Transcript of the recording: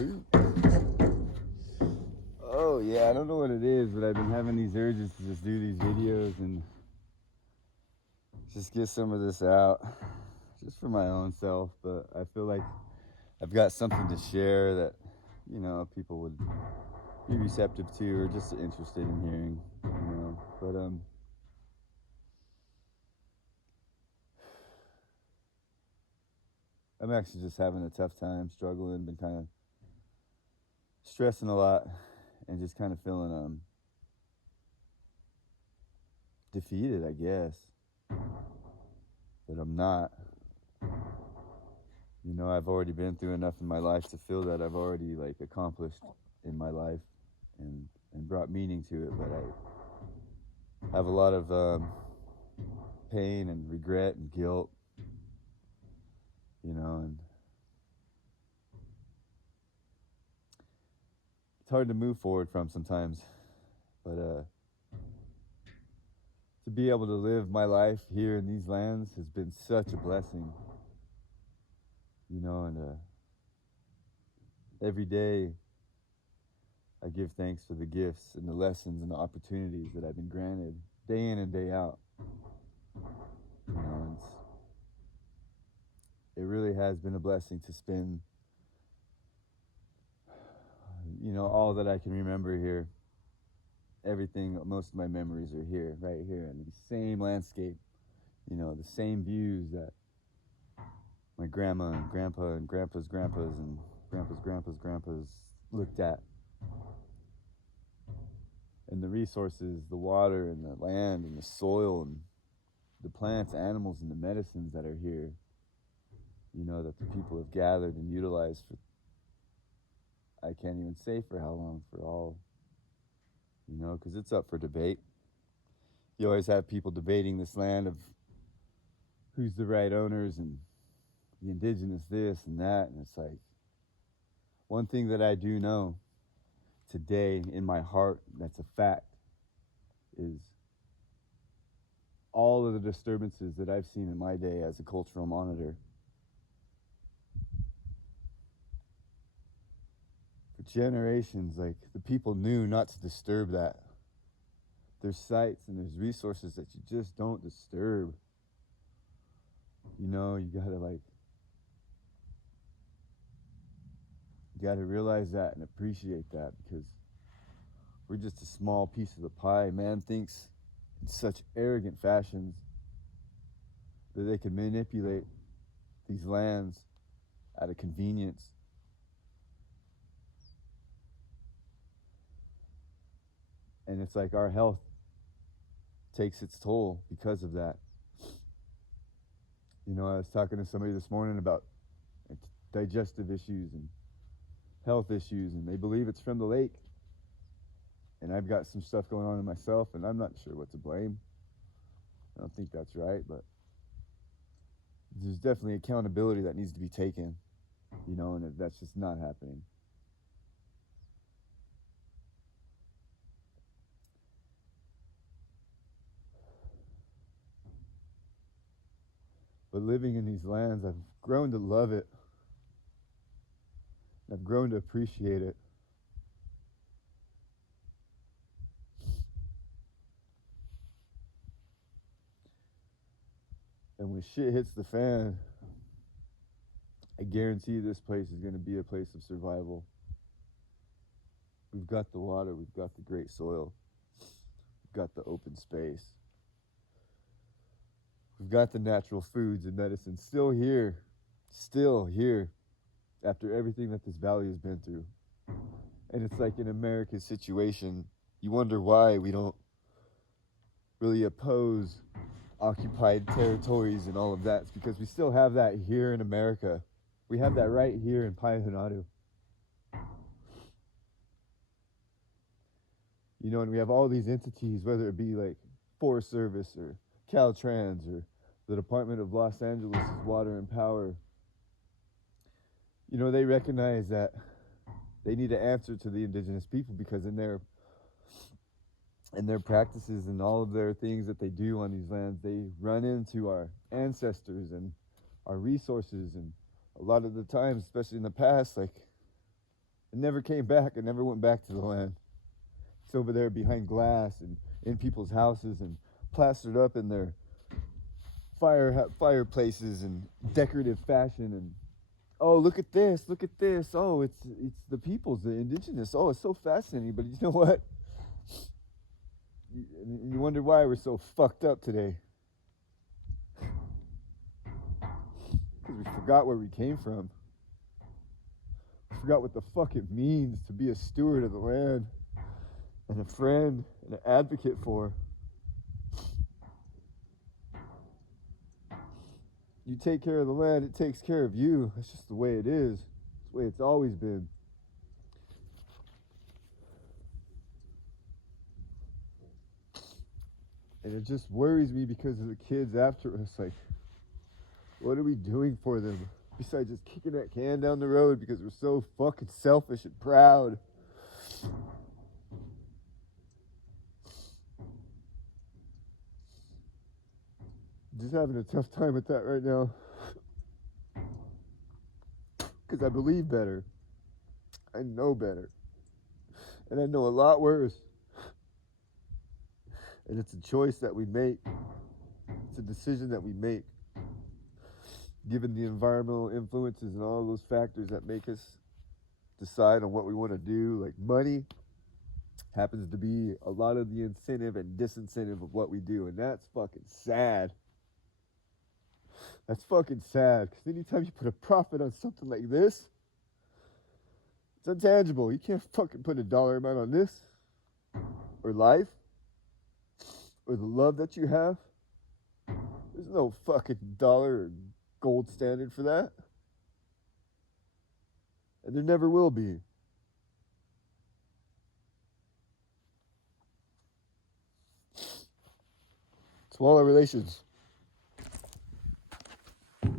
Oh yeah, I don't know what it is, but I've been having these urges to just do these videos and just get some of this out, just for my own self. But I feel like I've got something to share that, people would be receptive to or just interested in hearing. But I'm actually just having a tough time, struggling, been kind of stressing a lot, and just kind of feeling defeated, I guess. But I'm not. I've already been through enough in my life to feel that I've already like accomplished in my life and brought meaning to it. But I have a lot of pain and regret and guilt, and it's hard to move forward from sometimes. But to be able to live my life here in these lands has been such a blessing, and every day I give thanks for the gifts and the lessons and the opportunities that I've been granted day in and day out. And it really has been a blessing to spend, all that I can remember here. Everything, most of my memories are here, right here, in the same landscape, the same views that my grandma and grandpa and grandpa's grandpas and grandpa's grandpas looked at. And the resources, the water and the land and the soil and the plants, animals, and the medicines that are here, that the people have gathered and utilized for, I can't even say for how long, for all, because it's up for debate. You always have people debating this land of who's the right owners and the indigenous this and that. And it's like, one thing that I do know today in my heart that's a fact is all of the disturbances that I've seen in my day as a cultural monitor. For generations, like the people knew not to disturb that. There's sites and there's resources that you just don't disturb. You gotta realize that and appreciate that, because we're just a small piece of the pie. Man thinks in such arrogant fashions that they can manipulate these lands out of convenience. And it's like our health takes its toll because of that. I was talking to somebody this morning about digestive issues and health issues, and they believe it's from the lake. And I've got some stuff going on in myself, and I'm not sure what to blame. I don't think that's right, but there's definitely accountability that needs to be taken, and that's just not happening. But living in these lands, I've grown to love it. I've grown to appreciate it. And when shit hits the fan, I guarantee this place is going to be a place of survival. We've got the water, we've got the great soil, we've got the open space, we've got the natural foods and medicine still here, after everything that this valley has been through. And it's like in America's situation, you wonder why we don't really oppose occupied territories and all of that. It's because we still have that here in America. We have that right here in Paihonadu. And we have all these entities, whether it be like Forest Service or Caltrans or the Department of Los Angeles' Water and Power. They recognize that they need to answer to the indigenous people, because in their practices and all of their things that they do on these lands, they run into our ancestors and our resources. And a lot of the times, especially in the past, like and never came back and never went back to the land. It's over there behind glass and in people's houses and plastered up in their fireplaces and decorative fashion. And oh, look at this, look at this. Oh, it's the peoples, the indigenous. Oh, it's so fascinating. But you know what? You wonder why we're so fucked up today. Because we forgot where we came from. We forgot what the fuck it means to be a steward of the land and a friend and an advocate for. You take care of the land, it takes care of you. That's just the way it is. It's the way it's always been. And it just worries me because of the kids after us. Like, what are we doing for them? Besides just kicking that can down the road because we're so fucking selfish and proud. Just having a tough time with that right now. Because I believe better. I know better. And I know a lot worse. And it's a choice that we make. It's a decision that we make. Given the environmental influences and all those factors that make us decide on what we want to do, like money happens to be a lot of the incentive and disincentive of what we do. And that's fucking sad. That's fucking sad. Because anytime you put a profit on something like this, it's intangible. You can't fucking put a dollar amount on this. Or life. Or the love that you have. There's no fucking dollar or gold standard for that. And there never will be. So all our relations